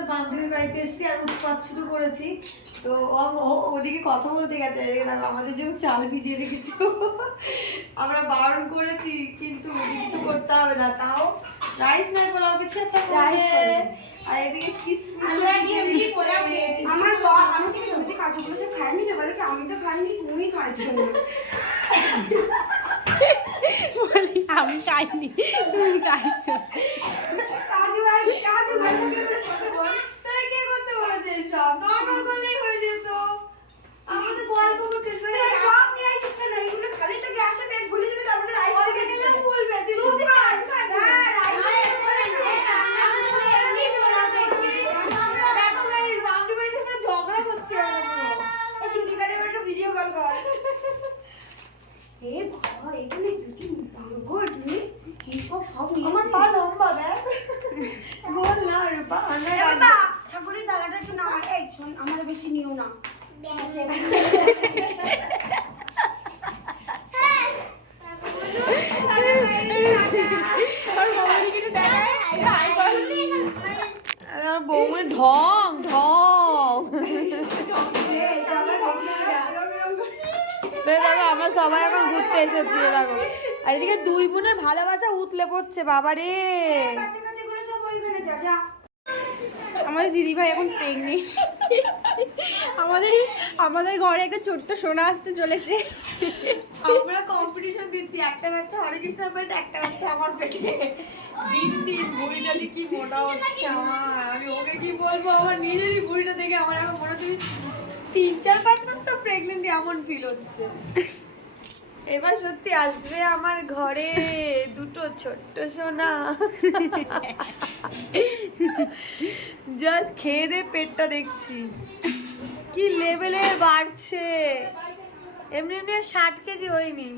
তো বান্ধবীর বাড়িতে এসেছি আর উৎপাত শুরু করেছি। তো ও- ও- ওদিকে কথা বলতে গেছে আমাদের যেমন চাল ভিজিয়ে রেখেছি। আমরা বারণ করেছি কিন্তু কিছু করতে হবে না। তাও রাইস নাই পোলাও কিছু একটা। করবে। আর এদিকে আমরা আমি যে কাজুগুলো সব খাইনি যে বলে কি আমি তো খাইনি তুমি খাইছো। আমি খাইনি তুমি খাইছো কাজু আর কাজু ভালো করে কথা বল তাহলে কে করতে বলেছে এসব? normal করলেই হয়ে যেত। আমরা তো গল্প করতে তুই আর চপ নিয়ে আইছিস কেন এইগুলো খালি তো গ্যাসে পেট ভুলে যাবে তারপরে রাইস অল্পে গেলে ভুলবে, তুই বুঝতে পারবি না। হ্যাঁ রাইস বলে না দেখো guys, বান্ধবী বাড়িতে পুরো ঝগড়া করছি আমরা পুরো। এই দিদি কাটে একটা ভিডিও কল কর এ বাবা এখানে তুই কি বাঙ্গর তুমি এইসব সব আমার পা লম্বা দেখ। বল না রূপা, আমরা এ ঠাকুরের টাকাটা একটু নামাই এই শোন আমার বেশি নিও না। বৌমা ঢং ঢং। দেখো আমরা সবাই এখন ঘুরতে এসেছি দেখো। আর এদিকে দুই বোনের ভালোবাসা উতলে পড়ছে বাবা আমাদের দিদিভাই এখন প্রেগনেন্ট আমাদের আমাদের ঘরে একটা ছোট্ট সোনা আসতে চলেছে। আমরা কম্পিটিশন দিচ্ছি, একটা বাচ্চা হরে কৃষ্ণ পেটে একটা বাচ্চা আমার পেটে। দিন দিন বুড়িটা কি মোটা হচ্ছে আমার। আমি ওকে কি বলব? আমার নিজেরই বুড়িটা দেখে আমার এখন মনে হচ্ছে তিন, চার, পাঁচ মাস তো প্রেগনেন্ট এমন ফিল হচ্ছে। এবার সত্যি আসবে আমার ঘরে। দুটো ছোট্ট সোনা। জাস্ট খেয়ে দে পেটটা দেখছি। কি লেভেলে বাড়ছে। এমনি এমনি ষাট কেজি হয়নি।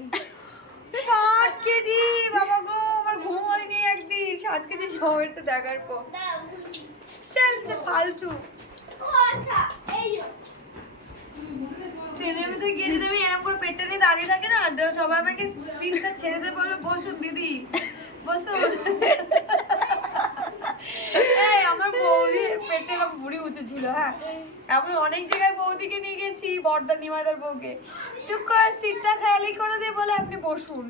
ষাট কেজি, বাবা গো, আমার ঘুম হয়নি একদিন। ষাট কেজি শহরটা দেখার পর। চল সে ফালতু। দাঁড়িয়ে থাকি না সবাই আমাকে সিটটা ছেড়ে দিয়ে বসুন দিদি বসুন উঁচু ছিল হ্যাঁ। আমি অনেক জায়গায় বৌদিকে নিয়ে গেছি বউকে। টুক করে সিটটা খেয়ালি করে বলে আপনি বসুন।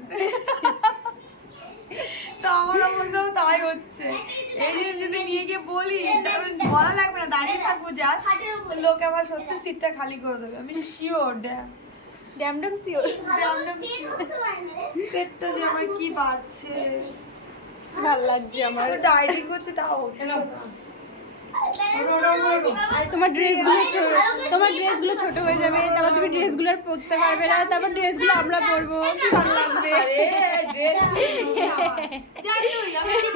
আমার তাই হচ্ছে। এই জন্য যদি নিয়ে গিয়ে বলি বলা লাগবে না, দাঁড়িয়ে থাকব যা লোক আমার সত্যি সিটটা খালি করে দেবে, আমি শিওর ড্যাম ড্যাম সিওর পেটটা যে আমার কি বাড়ছে? ভালো লাগছে আমার। ডায়েরি করছে তাও। তোমার ড্রেসগুলো ছোট তোমার ড্রেসগুলো ছোট হয়ে যাবে তারপর তুমি ড্রেসগুলো আর পরতে পারবে না তারপর ড্রেসগুলো আমরা পরবো। কি ভালো লাগবে?